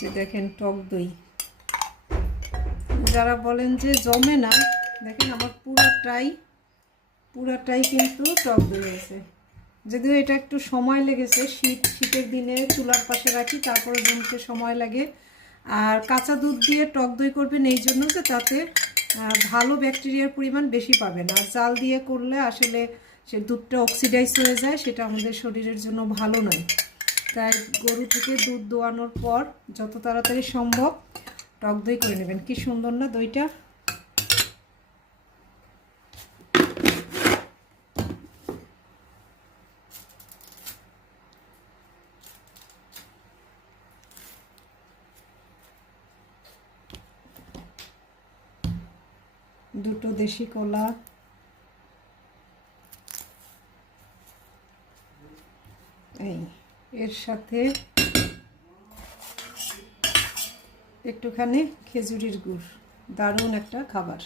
যে দেখেন টক দই, যারা বলেন যে জমে না, দেখেন আমার পুরাটাই কিন্তু টক দই হয়েছে। যদিও এটা একটু সময় লেগেছে, শীতের দিনে চুলার পাশে রাখি, তারপরে জমতে সময় লাগে। আর কাঁচা দুধ দিয়ে টক দই করবেন এই জন্য যে তাতে ভালো ব্যাকটেরিয়ার পরিমাণ বেশি পাবেন। আর জাল দিয়ে করলে আসলে সে দুধটা অক্সিডাইজ হয়ে যায়, সেটা আমাদের শরীরের জন্য ভালো নয়। তাই গরু থেকে দুধ দোয়ানোর পর যত তাড়াতাড়ি সম্ভব টক দই করে নেবেন। কি সুন্দর না দইটা! দুটো দেশি কলা, এর সাথে একটুখানি খেজুরির গুড়, দারুণ একটা খাবার।